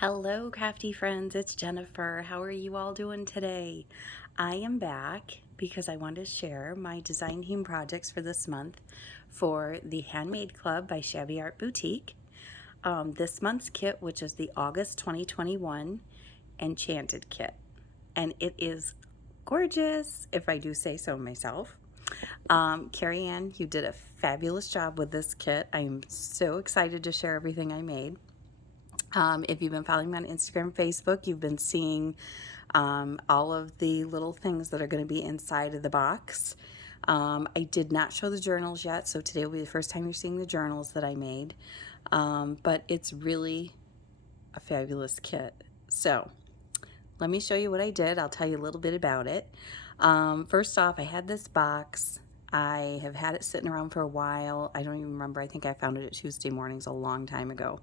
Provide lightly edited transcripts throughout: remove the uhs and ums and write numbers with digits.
Hello, crafty friends. It's Jennifer. How are you all doing today? I am back because I want to share my design theme projects for this month for the Handmade Club by Shabby Art Boutique. This month's kit, which is the August 2021 Enchanted kit, and it is gorgeous, if I do say so myself. Carrie Ann, you did a fabulous job with this kit. I am so excited to share everything I made. If you've been following me on Instagram, Facebook, you've been seeing all of the little things that are going to be inside of the box. I did not show the journals yet, so today will be the first time you're seeing the journals that I made. But it's really a fabulous kit. So let me show you what I did. I'll tell you a little bit about it. First off, I had this box. I have had it sitting around for a while. I don't even remember. I think I found it at Tuesday Mornings a long time ago.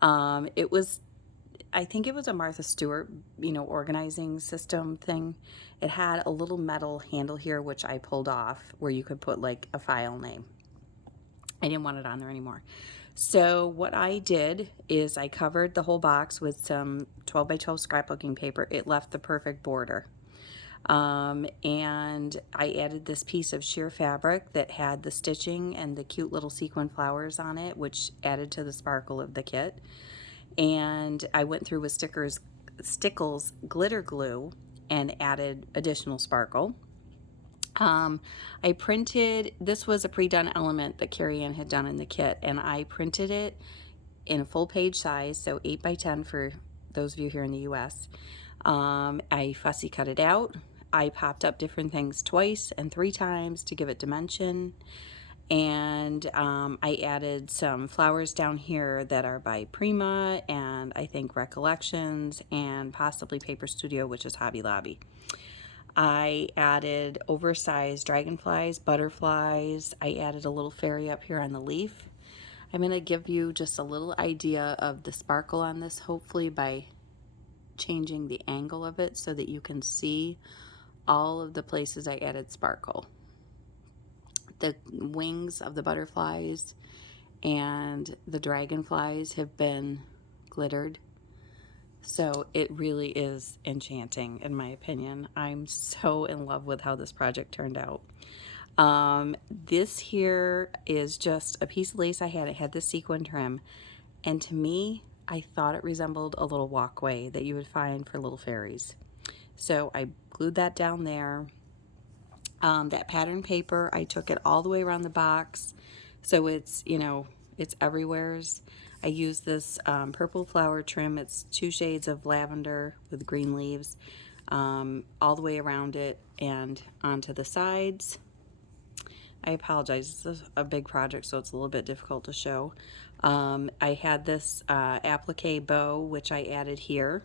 I think it was a Martha Stewart, organizing system thing. It had a little metal handle here, which I pulled off, where you could put like a file name. I didn't want it on there anymore. So what I did is I covered the whole box with some 12 by 12 scrapbooking paper. It left the perfect border. And I added this piece of sheer fabric that had the stitching and the cute little sequin flowers on it, which added to the sparkle of the kit. And I went through with stickles glitter glue and added additional sparkle. I printed, this was a pre-done element that Carrie Ann had done in the kit, and I printed it in a full page size, so 8 by 10 for those of you here in the US. I fussy cut it out. I popped up different things twice and 3 times to give it dimension. And I added some flowers down here that are by Prima and I think Recollections and possibly Paper Studio, which is Hobby Lobby. I added oversized dragonflies, butterflies. I added a little fairy up here on the leaf. I'm going to give you just a little idea of the sparkle on this, hopefully by changing the angle of it so that you can see all of the places I added sparkle. The wings of the butterflies and the dragonflies have been glittered. So it really is enchanting, in my opinion. I'm so in love with how this project turned out. This here is just a piece of lace I had. It had the sequin trim. And to me, I thought it resembled a little walkway that you would find for little fairies. So I glued that down there. That pattern paper, I took it all the way around the box. So it's, it's everywhere's. I used this purple flower trim. It's 2 shades of lavender with green leaves all the way around it and onto the sides. I apologize, this is a big project, so it's a little bit difficult to show. I had this applique bow, which I added here.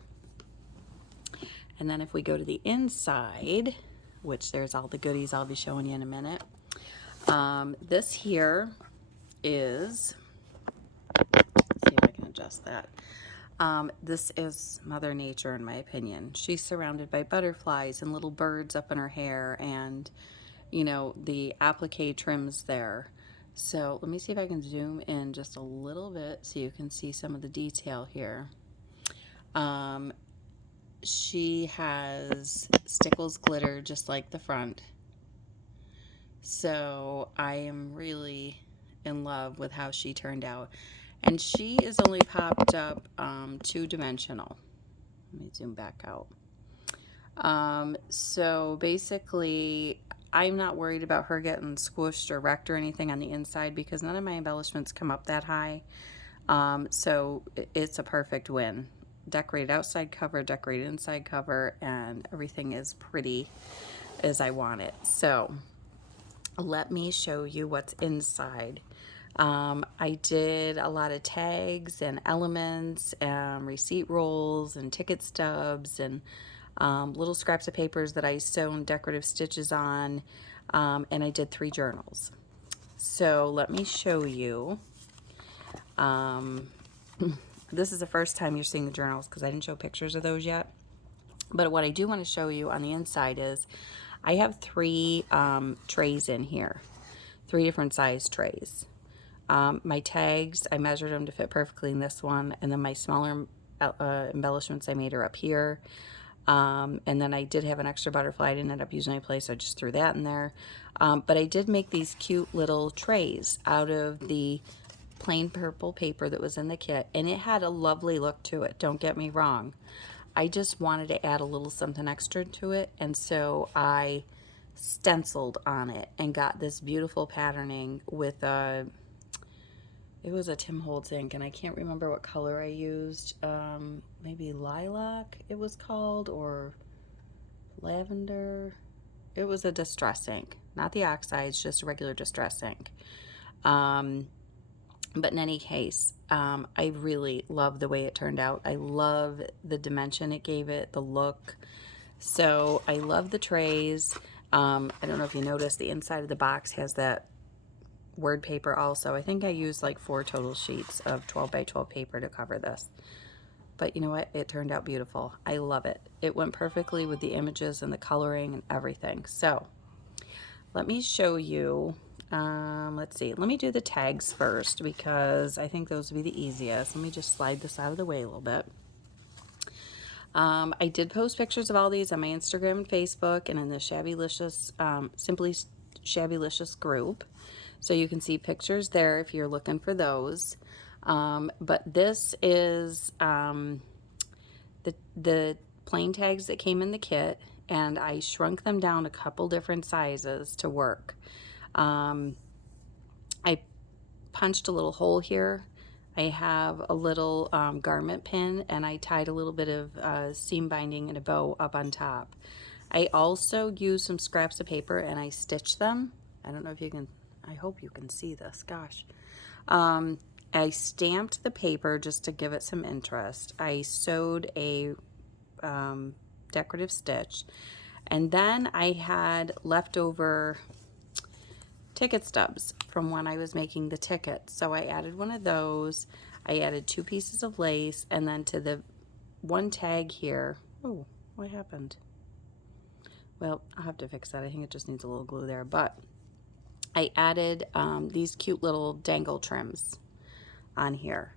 And then if we go to the inside, which there's all the goodies I'll be showing you in a minute. This here is, let's see if I can adjust that. This is Mother Nature, in my opinion. She's surrounded by butterflies and little birds up in her hair, and the applique trims there. So let me see if I can zoom in just a little bit so you can see some of the detail here. She has stickles glitter just like the front. So I am really in love with how she turned out. And she is only popped up 2-dimensional. Let me zoom back out. So basically, I'm not worried about her getting squished or wrecked or anything on the inside because none of my embellishments come up that high. So it's a perfect win. Decorated outside cover, decorated inside cover, and everything is pretty as I want it. So let me show you what's inside. I did a lot of tags and elements, receipt rolls and ticket stubs and little scraps of papers that I sewn decorative stitches on, and I did 3 journals. So let me show you. This is the first time you're seeing the journals because I didn't show pictures of those yet. But what I do want to show you on the inside is I have 3 trays in here, 3 different size trays. My tags, I measured them to fit perfectly in this one, and then my smaller embellishments I made are up here. And then I did have an extra butterfly. I didn't end up using any place, so I just threw that in there. But I did make these cute little trays out of the plain purple paper that was in the kit, and it had a lovely look to it, don't get me wrong. I just wanted to add a little something extra to it, and so I stenciled on it and got this beautiful patterning with a, it was a Tim Holtz ink, and I can't remember what color I used. Maybe lilac it was called, or lavender. It was a distress ink, not the oxides, just a regular distress ink. But in any case, I really love the way it turned out. I love the dimension it gave it, the look. So I love the trays. I don't know if you noticed, the inside of the box has that word paper also. I think I used like 4 total sheets of 12 by 12 paper to cover this. But you know what? It turned out beautiful. I love it. It went perfectly with the images and the coloring and everything. So let me show you. Let's see. Let me do the tags first because I think those would be the easiest. Let me just slide this out of the way a little bit. I did post pictures of all these on my Instagram and Facebook and in the Shabbylicious, Simply Shabbylicious group. So you can see pictures there if you're looking for those. But this is the plain tags that came in the kit, and I shrunk them down a couple different sizes to work. I punched a little hole here. I have a little garment pin, and I tied a little bit of seam binding and a bow up on top. I also used some scraps of paper and I stitched them. I don't know if you can, I hope you can see this, gosh. I stamped the paper just to give it some interest. I sewed a decorative stitch, and then I had leftover ticket stubs from when I was making the tickets. So I added one of those. I added 2 pieces of lace, and then to the one tag here, oh, what happened? Well, I'll have to fix that. I think it just needs a little glue there, but I added these cute little dangle trims on here.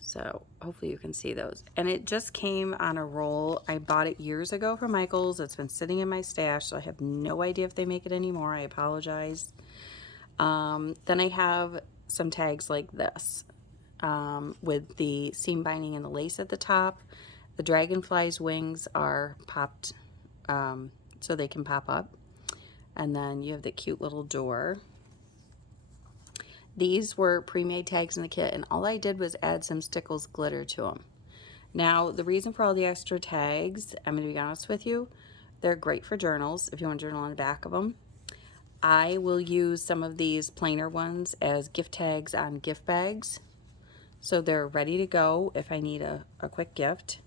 So hopefully you can see those. And it just came on a roll. I bought it years ago from Michael's. It's been sitting in my stash, so I have no idea if they make it anymore. I apologize. Then I have some tags like this with the seam binding and the lace at the top. The dragonfly's wings are popped so they can pop up. And then you have the cute little door. These were pre-made tags in the kit, and all I did was add some stickles glitter to them. Now, the reason for all the extra tags, I'm going to be honest with you, they're great for journals if you want to journal on the back of them. I will use some of these plainer ones as gift tags on gift bags, so they're ready to go if I need a quick gift.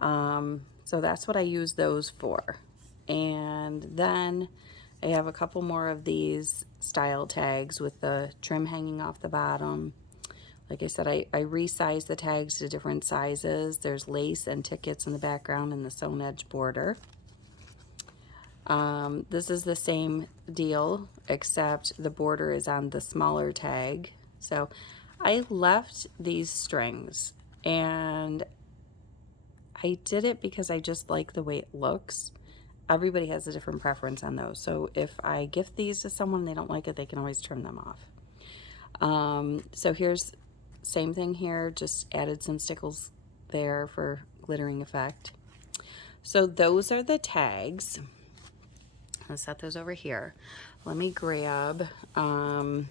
So that's what I use those for. And then I have a couple more of these style tags with the trim hanging off the bottom. Like I said, I resized the tags to different sizes. There's lace and tickets in the background and the sewn edge border. This is the same deal, except the border is on the smaller tag. So I left these strings, and I did it because I just like the way it looks. Everybody has a different preference on those. So if I gift these to someone and they don't like it, they can always trim them off. So here's same thing here, just added some stickles there for glittering effect. So those are the tags. Let's set those over here. Let me grab, I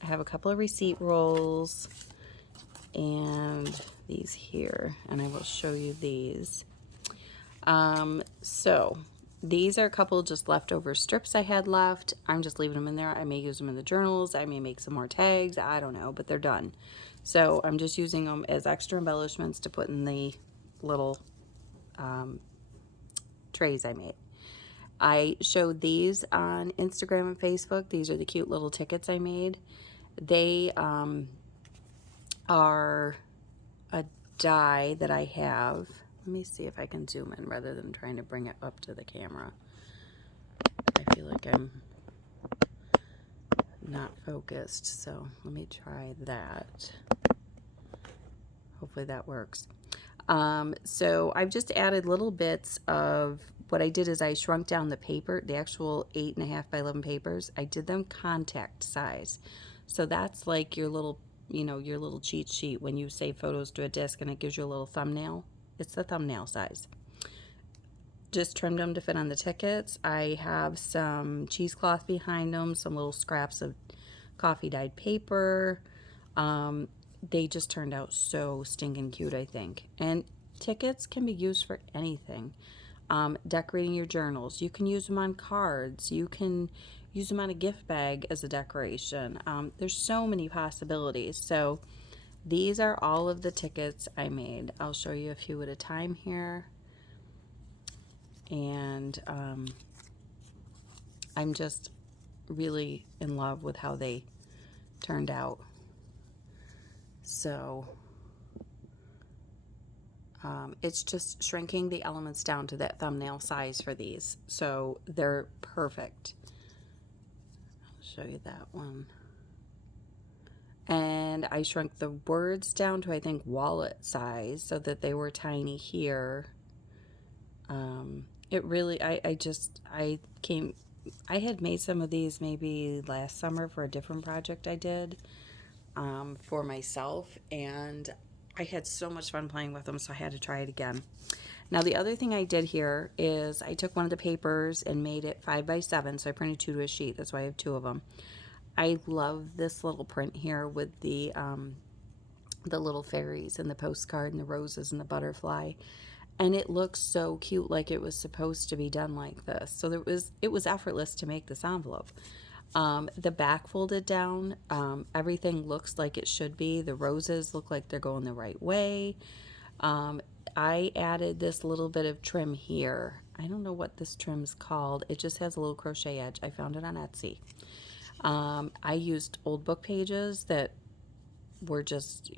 have a couple of receipt rolls and these here, and I will show you these. So these are a couple just leftover strips I had left. I'm just leaving them in there. I may use them in the journals. I may make some more tags. I don't know, but they're done. So I'm just using them as extra embellishments to put in the little trays I made. I showed these on Instagram and Facebook. These are the cute little tickets I made. They are a die that I have. Let me see if I can zoom in rather than trying to bring it up to the camera. I feel like I'm not focused, so let me try that. Hopefully that works. So I've just added little bits of what I did is I shrunk down the paper, the actual 8.5 by 11 papers. I did them contact size. So that's like your little, your little cheat sheet when you save photos to a disk and it gives you a little thumbnail. It's the thumbnail size. Just trimmed them to fit on the tickets. I have some cheesecloth behind them, some little scraps of coffee dyed paper. They just turned out so stinking cute, I think. And tickets can be used for anything. Decorating your journals. You can use them on cards. You can use them on a gift bag as a decoration. There's so many possibilities. So these are all of the tickets I made. I'll show you a few at a time here. And I'm just really in love with how they turned out. So it's just shrinking the elements down to that thumbnail size for these. So they're perfect. I'll show you that one. And I shrunk the words down to, I think, wallet size so that they were tiny here. It really, I had made some of these maybe last summer for a different project I did for myself, and I had so much fun playing with them, so I had to try it again. Now the other thing I did here is I took one of the papers and made it 5 by 7, so I printed 2 to a sheet. That's why I have 2 of them. I love this little print here with the little fairies and the postcard and the roses and the butterfly. And it looks so cute, like it was supposed to be done like this. So it was effortless to make this envelope. The back folded down, everything looks like it should be. The roses look like they're going the right way. I added this little bit of trim here. I don't know what this trim's called. It just has a little crochet edge. I found it on Etsy. I used old book pages that were just,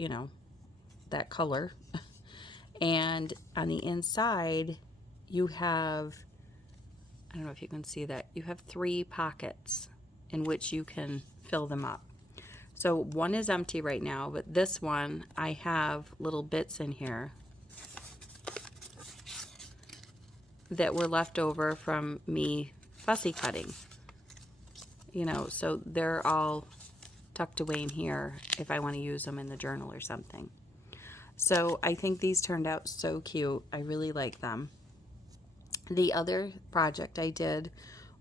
that color. And on the inside, you have, I don't know if you can see that, you have 3 pockets in which you can fill them up. So one is empty right now, but this one, I have little bits in here that were left over from me fussy cutting. So they're all tucked away in here if I want to use them in the journal or something. So I think these turned out so cute. I really like them. The other project I did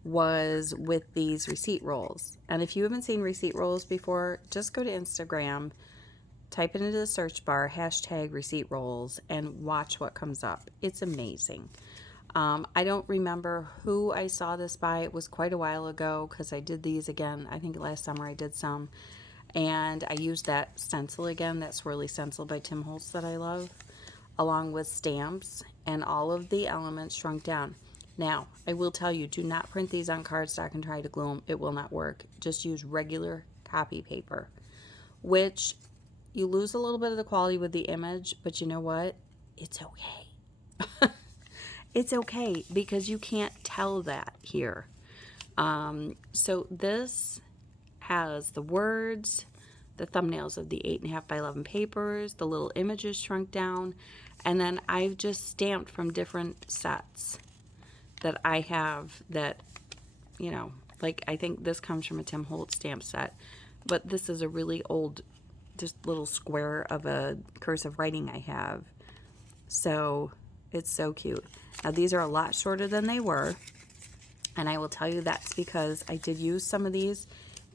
was with these receipt rolls. And if you haven't seen receipt rolls before, just go to Instagram, type it into the search bar, #receipt rolls, and watch what comes up. It's amazing. I don't remember who I saw this by. It was quite a while ago because I did these again. I think last summer I did some. And I used that stencil again, that swirly stencil by Tim Holtz that I love, along with stamps and all of the elements shrunk down. Now, I will tell you, do not print these on cardstock and try to glue them. It will not work. Just use regular copy paper, which you lose a little bit of the quality with the image, but you know what? It's okay. It's okay because you can't tell that here. So this has the words, the thumbnails of the 8.5 by 11 papers, the little images shrunk down, and then I've just stamped from different sets that I have that, like I think this comes from a Tim Holtz stamp set, but this is a really old, just little square of a cursive writing I have. So it's so cute. Now these are a lot shorter than they were, and I will tell you that's because I did use some of these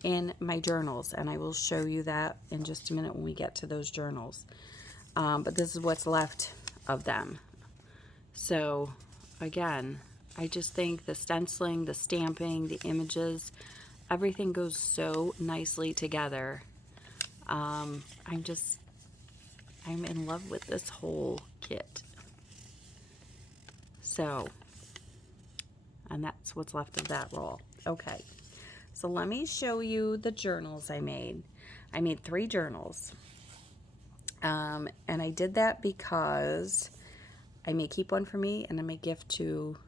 in my journals, and I will show you that in just a minute when we get to those journals. But this is what's left of them. So again, I just think the stenciling, the stamping, the images, everything goes so nicely together. I'm in love with this whole kit. So, and that's what's left of that roll. Okay. So let me show you the journals I made. I made 3 journals. And I did that because I may keep one for me and I may gift 2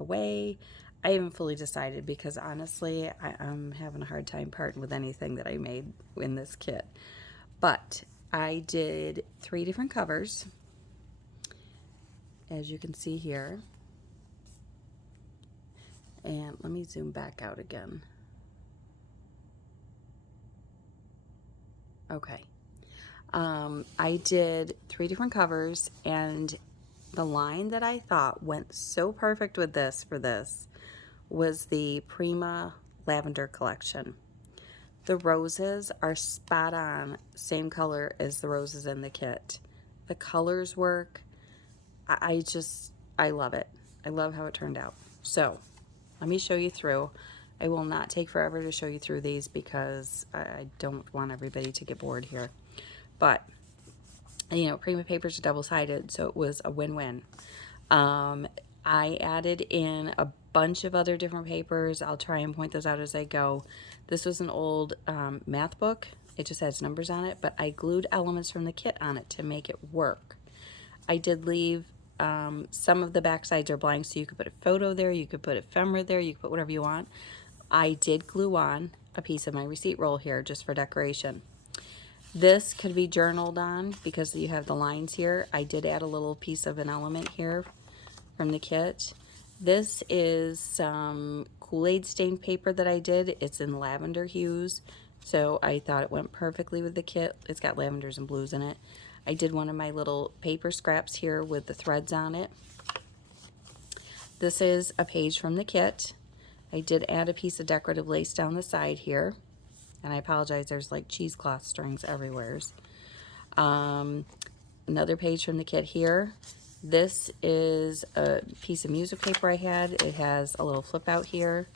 away. I haven't fully decided because honestly, I'm having a hard time parting with anything that I made in this kit. But I did 3 different covers. as you can see here. And let me zoom back out again. Okay. I did 3 different covers, and the line that I thought went so perfect with this for this was the Prima Lavender Collection. The roses are spot on, same color as the roses in the kit. The colors work. I love it. I love how it turned out. So let me show you through. I will not take forever to show you through these because I don't want everybody to get bored here. But, you know, Prima papers are double-sided, so it was a win-win. I added in a bunch of other different papers. I'll try and point those out as I go. This was an old math book. It just has numbers on it, but I glued elements from the kit on it to make it work. I did leave some of the back sides are blank, so you could put a photo there, you could put ephemera there, you could put whatever you want. I did glue on a piece of my receipt roll here just for decoration. This could be journaled on because you have the lines here. I did add a little piece of an element here from the kit. This is some Kool-Aid stained paper that I did. It's in lavender hues, so I thought it went perfectly with the kit. It's got lavenders and blues in it. I did one of my little paper scraps here with the threads on it. This is a page from the kit. I did add a piece of decorative lace down the side here. And I apologize, there's like cheesecloth strings everywhere. Another page from the kit here. This is a piece of music paper I had. It has a little flip out here.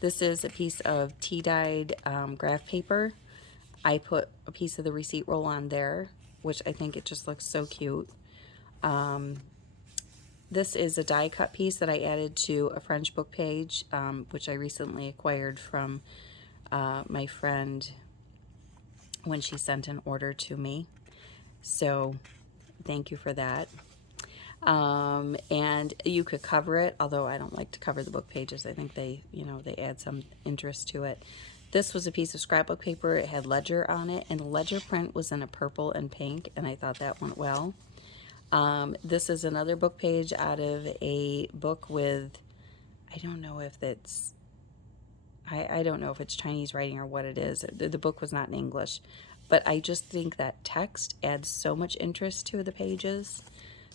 This is a piece of tea-dyed graph paper. I put a piece of the receipt roll on there, which I think it just looks so cute. This is a die cut piece that I added to a French book page, which I recently acquired from my friend when she sent an order to me. So thank you for that. And you could cover it, although I don't like to cover the book pages. I think they, you know, they add some interest to it. This was a piece of scrapbook paper. It had ledger on it, and the ledger print was in a purple and pink, and I thought that went well. This is another book page out of a book with, I don't know if it's, I don't know if it's Chinese writing or what it is. The book was not in English, but I just think that text adds so much interest to the pages.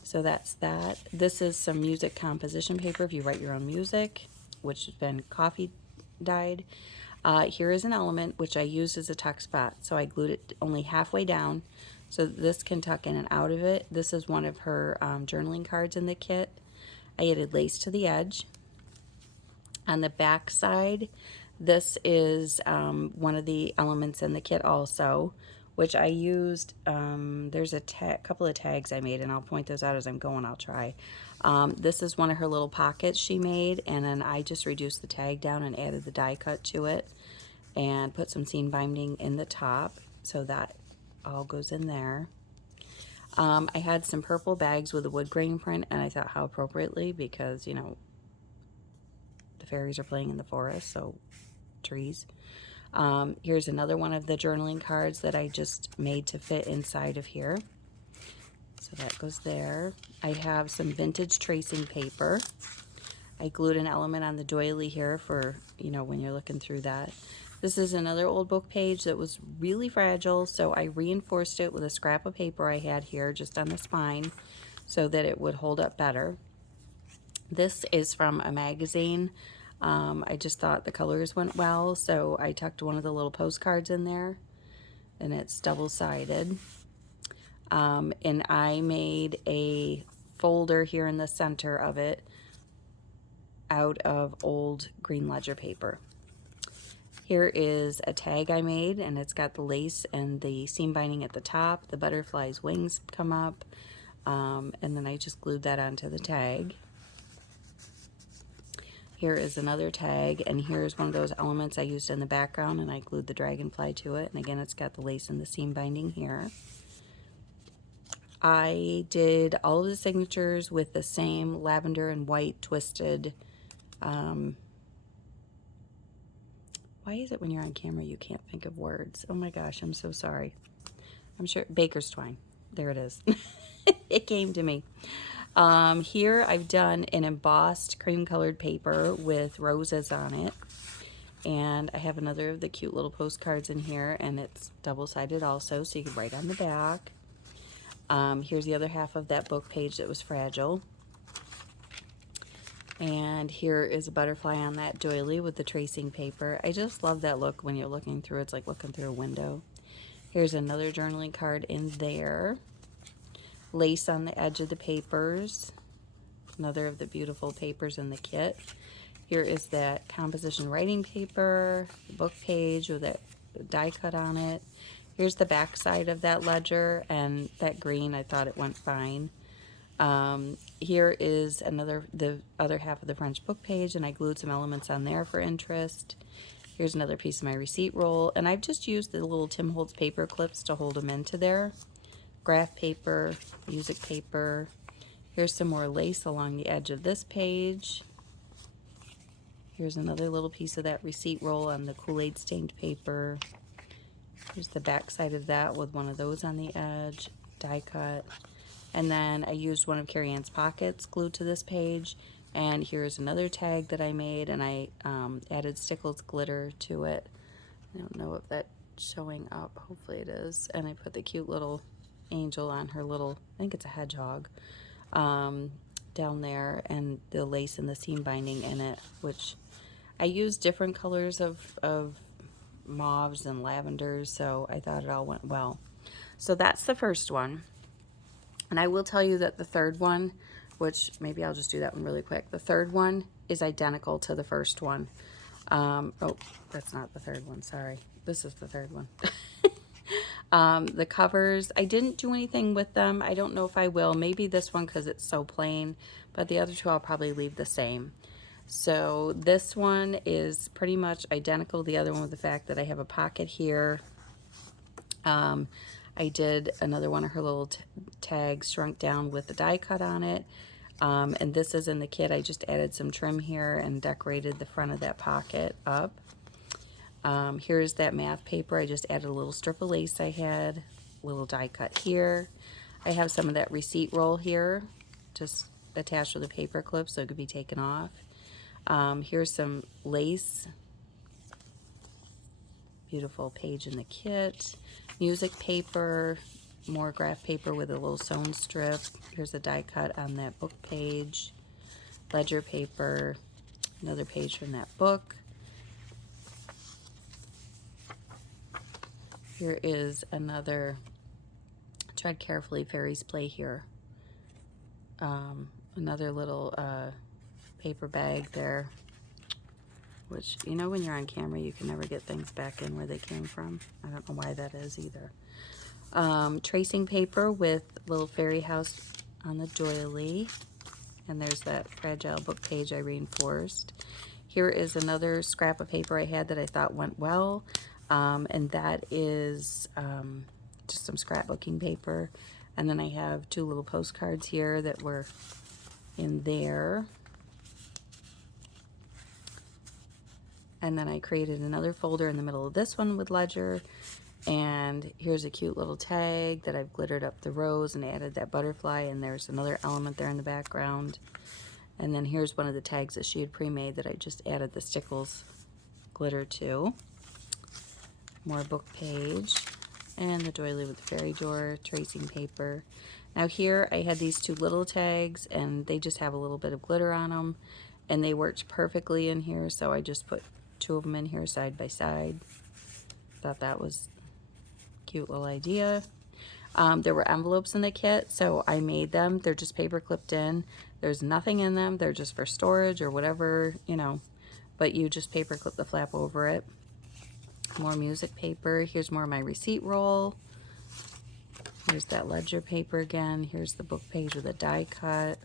So that's that. This is some music composition paper if you write your own music, which has been coffee dyed. Here is an element which I used as a tuck spot, so I glued it only halfway down so this can tuck in and out of it. This is one of her journaling cards in the kit. I added lace to the edge. On the back side, this is one of the elements in the kit also, which I used. There's a couple of tags I made, and I'll point those out as I'm going. I'll try. This is one of her little pockets she made, and then I just reduced the tag down and added the die cut to it and put some seam binding in the top, so that all goes in there. I had some purple bags with a wood grain print, and I thought how appropriately, because, you know, the fairies are playing in the forest, so trees. Here's another one of the journaling cards that I just made to fit inside of here. So that goes there. I have some vintage tracing paper. I glued an element on the doily here for, you know, when you're looking through that. This is another old book page that was really fragile, so I reinforced it with a scrap of paper I had here just on the spine so that it would hold up better. This is from a magazine. I just thought the colors went well, so I tucked one of the little postcards in there, and it's double-sided. And I made a folder here in the center of it out of old green ledger paper. Here is a tag I made, and it's got the lace and the seam binding at the top. The butterfly's wings come up, and then I just glued that onto the tag. Here is another tag, and here's one of those elements I used in the background, and I glued the dragonfly to it. And again, it's got the lace and the seam binding here. I did all of the signatures with the same lavender and white twisted. Why is it when you're on camera you can't think of words? Oh my gosh, I'm so sorry. I'm sure baker's twine. There it is. It came to me. Here I've done an embossed cream colored paper with roses on it. And I have another of the cute little postcards in here, and it's double-sided also, so you can write on the back. Here's the other half of that book page that was fragile. And here is a butterfly on that doily with the tracing paper. I just love that look when you're looking through. It's like looking through a window. Here's another journaling card in there. Lace on the edge of the papers. Another of the beautiful papers in the kit. Here is that composition writing paper, book page with that die cut on it. Here's the back side of that ledger, and that green, I thought it went fine. Here is the other half of the French book page, and I glued some elements on there for interest. Here's another piece of my receipt roll, and I've just used the little Tim Holtz paper clips to hold them into there. Graph paper, music paper. Here's some more lace along the edge of this page. Here's another little piece of that receipt roll on the Kool-Aid stained paper. Here's the back side of that with one of those on the edge, die cut. And then I used one of Carrie Ann's pockets glued to this page. And here's another tag that I made, and I added stickles glitter to it. I don't know if that's showing up. Hopefully it is. And I put the cute little angel on her little, I think it's a hedgehog, down there, and the lace and the seam binding in it, which I used different colors of mauves and lavenders, so I thought it all went well. So that's the first one. And I will tell you that the third one, which maybe I'll just do that one really quick. The third one is identical to the first one. Oh, that's not the third one, sorry. This is the third one. The covers, I didn't do anything with them. I don't know if I will. Maybe this one because it's so plain, but the other two I'll probably leave the same. So this one is pretty much identical to the other one with the fact that I have a pocket here. I did another one of her little tags shrunk down with the die cut on it. And this is in the kit. I just added some trim here and decorated the front of that pocket up. Here's that math paper. I just added a little strip of lace I had, a little die cut here. I have some of that receipt roll here, just attached with a paper clip so it could be taken off. Here's some lace, beautiful page in the kit, music paper, more graph paper with a little sewn strip. Here's a die cut on that book page, ledger paper, another page from that book. Here is another Tread Carefully Fairies Play Here. Another little paper bag there, which, you know, when you're on camera you can never get things back in where they came from. I don't know why that is either. Tracing paper with little fairy house on the doily, and there's that fragile book page I reinforced. Here is another scrap of paper I had that I thought went well, and that is just some scrapbooking paper. And then I have two little postcards here that were in there. And then I created another folder in the middle of this one with ledger. And here's a cute little tag that I've glittered up the rose and added that butterfly, and there's another element there in the background. And then here's one of the tags that she had pre-made that I just added the stickles glitter to. More book page, and the doily with the fairy door tracing paper. Now here I had these two little tags, and they just have a little bit of glitter on them, and they worked perfectly in here, so I just put two of them in here side by side. Thought that was a cute little idea. There were envelopes in the kit, so I made them. They're just paper clipped in. There's nothing in them. They're just for storage or whatever, you know, but you just paper clip the flap over it. More music paper. Here's more of my receipt roll. Here's that ledger paper again. Here's the book page with a die cut.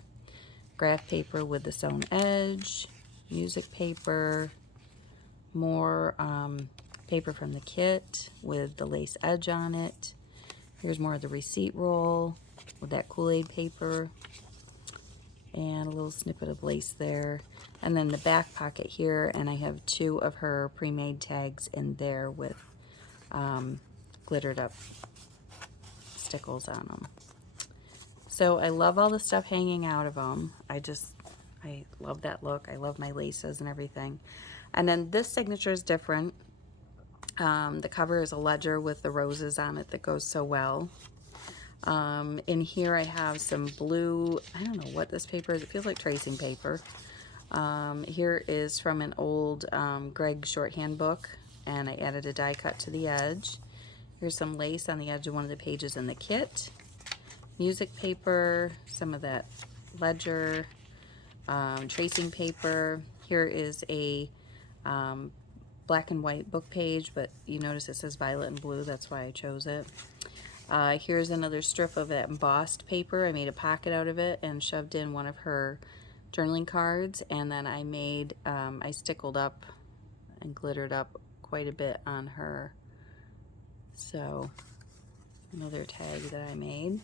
Graph paper with the sewn edge. Music paper. More paper from the kit with the lace edge on it. Here's more of the receipt roll with that Kool-Aid paper. And a little snippet of lace there. And then the back pocket here, and I have two of her pre-made tags in there with glittered up stickles on them. So I love all the stuff hanging out of them. I love that look. I love my laces and everything. And then this signature is different. The cover is a ledger with the roses on it that goes so well. In here I have some blue, I don't know what this paper is. It feels like tracing paper. Here is from an old Greg shorthand book, and I added a die cut to the edge. Here's some lace on the edge of one of the pages in the kit. Music paper, some of that ledger, tracing paper. Here is a black and white book page, but you notice it says violet and blue, that's why I chose it. Here's another strip of that embossed paper. I made a pocket out of it and shoved in one of her journaling cards, and then I made, I stickled up and glittered up quite a bit on her. So another tag that I made.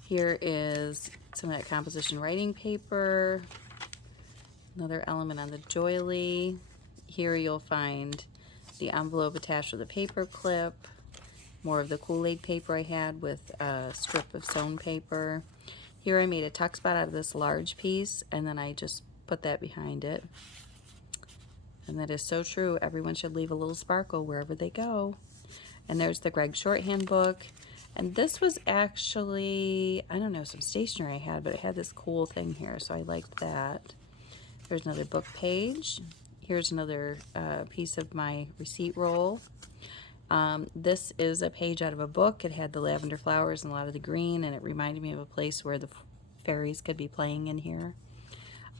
Here is some of that composition writing paper, another element on the doily. Here you'll find the envelope attached with a paper clip, more of the Kool-Aid paper I had with a strip of sewn paper. Here I made a tuck spot out of this large piece, and then I just put that behind it. And that is so true. Everyone should leave a little sparkle wherever they go. And there's the Greg shorthand book. And this was actually, I don't know, some stationery I had, but it had this cool thing here, so I liked that. There's another book page. Here's another piece of my receipt roll. This is a page out of a book. It had the lavender flowers and a lot of the green, and it reminded me of a place where the fairies could be playing in here.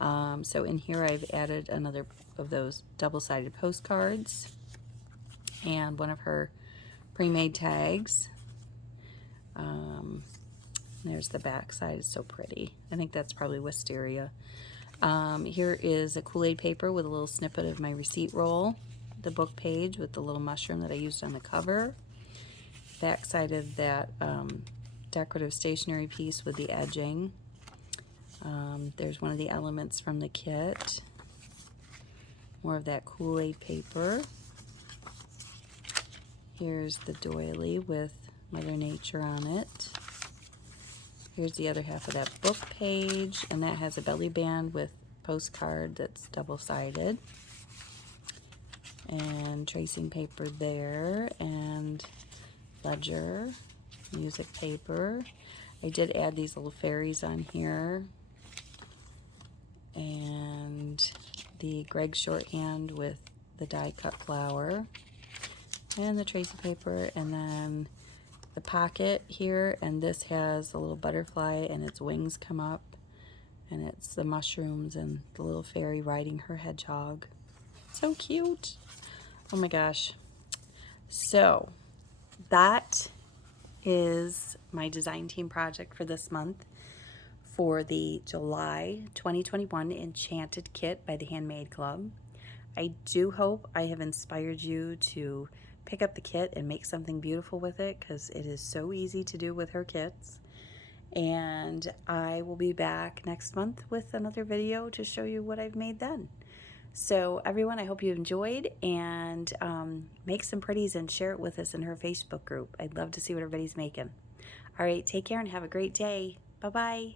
So in here I've added another of those double-sided postcards and one of her pre-made tags. There's the back side. It's so pretty. I think that's probably wisteria. Here is a Kool-Aid paper with a little snippet of my receipt roll. The book page with the little mushroom that I used on the cover. Back side of that decorative stationery piece with the edging. There's one of the elements from the kit. More of that Kool-Aid paper. Here's the doily with Mother Nature on it. Here's the other half of that book page, and that has a belly band with postcard that's double-sided. And tracing paper there, and ledger, music paper. I did add these little fairies on here. And the Greg shorthand with the die cut flower. And the tracing paper, and then the pocket here, and this has a little butterfly and its wings come up, and it's the mushrooms and the little fairy riding her hedgehog. So cute. Oh my gosh. So that is my design team project for this month for the July 2021 Enchanted kit by the Handmade Club. I do hope I have inspired you to pick up the kit and make something beautiful with it, because it is so easy to do with her kits. And I will be back next month with another video to show you what I've made then. So everyone, I hope you enjoyed, and make some pretties and share it with us in her Facebook group. I'd love to see what everybody's making. All right, take care and have a great day. Bye-bye.